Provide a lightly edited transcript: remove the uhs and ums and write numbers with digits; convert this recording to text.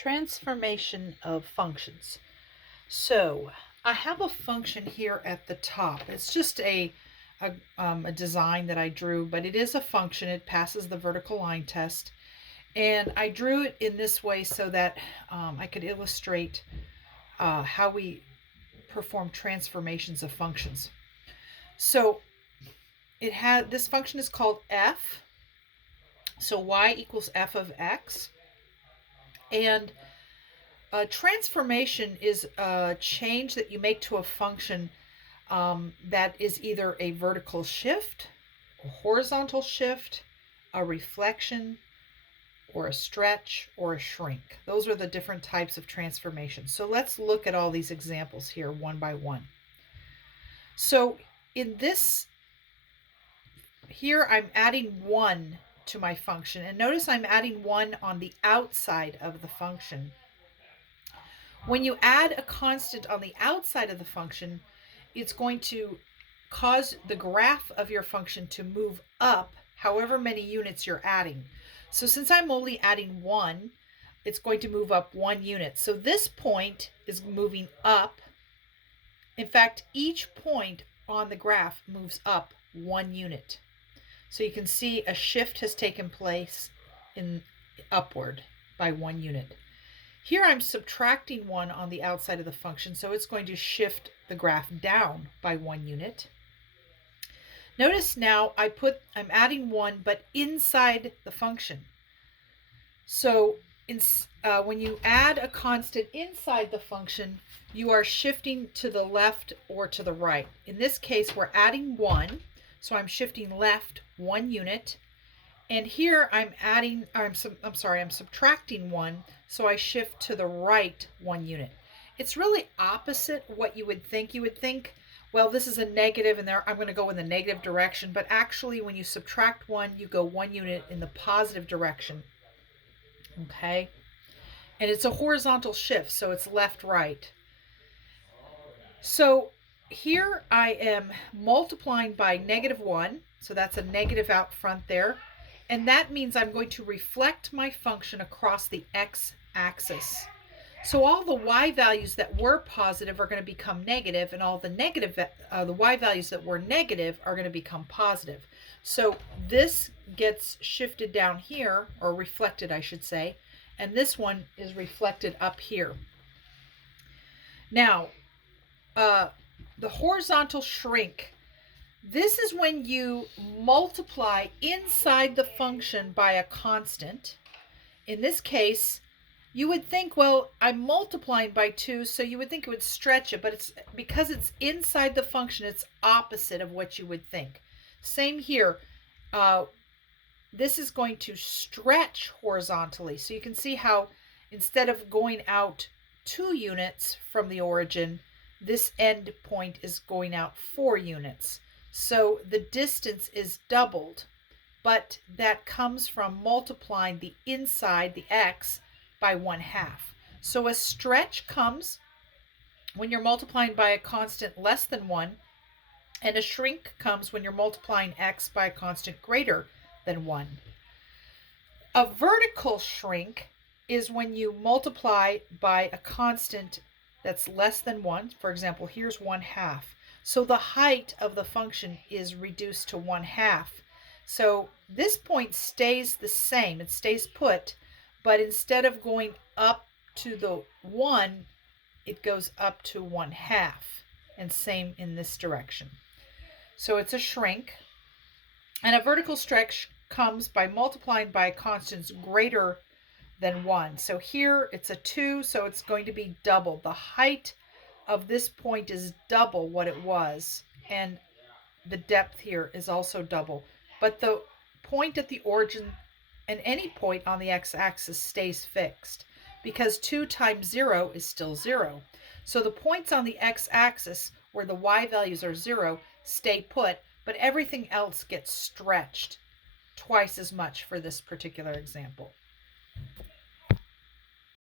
Transformation of functions. So I have a function here at the top. It's just a design that I drew, but it is a function. It passes the vertical line test. And I drew it in this way so that I could illustrate how we perform transformations of functions. So this function is called f. So y equals f of x. And a transformation is a change that you make to a function that is either a vertical shift, a horizontal shift, a reflection, or a stretch, or a shrink. Those are the different types of transformations. So let's look at all these examples here one by one. So in this, here I'm adding 1 to my function. And notice I'm adding 1 on the outside of the function. When you add a constant on the outside of the function, it's going to cause the graph of your function to move up however many units you're adding. So since I'm only adding 1, it's going to move up 1 unit. So this point is moving up. In fact, each point on the graph moves up 1 unit. So you can see a shift has taken place in upward by 1 unit. Here I'm subtracting 1 on the outside of the function, so it's going to shift the graph down by 1 unit. Notice now I'm adding 1, but inside the function. So when you add a constant inside the function, you are shifting to the left or to the right. In this case, we're adding 1, so I'm shifting left 1 unit. And here I'm subtracting 1, so I shift to the right 1 unit. It's really opposite what you would think. You would think, well, this is a negative, and I'm going to go in the negative direction. But actually, when you subtract 1, you go 1 unit in the positive direction. Okay? And it's a horizontal shift, so it's left-right. So here I am multiplying by -1, so that's a negative out front there. And that means I'm going to reflect my function across the x-axis. So all the y values that were positive are going to become negative, and all the y values that were negative are going to become positive. So this gets shifted down here, or reflected, I should say, and this one is reflected up here. Now, the horizontal shrink. This is when you multiply inside the function by a constant. In this case, you would think, well, I'm multiplying by 2, so you would think it would stretch it, but it's because it's inside the function, it's opposite of what you would think. Same here. This is going to stretch horizontally. So you can see how instead of going out 2 units from the origin, this end point is going out 4 units. So the distance is doubled, but that comes from multiplying the inside, the x, by 1/2. So a stretch comes when you're multiplying by a constant less than 1, and a shrink comes when you're multiplying x by a constant greater than 1. A vertical shrink is when you multiply by a constant that's less than 1. For example, here's 1/2. So the height of the function is reduced to 1/2. So this point stays the same, it stays put, but instead of going up to the 1, it goes up to 1/2, and same in this direction. So it's a shrink. And a vertical stretch comes by multiplying by constants greater than 1. So here it's a 2, so it's going to be double. The height of this point is double what it was, and the depth here is also double. But the point at the origin and any point on the x-axis stays fixed, because 2 times 0 is still 0. So the points on the x-axis where the y values are 0 stay put, but everything else gets stretched twice as much for this particular example.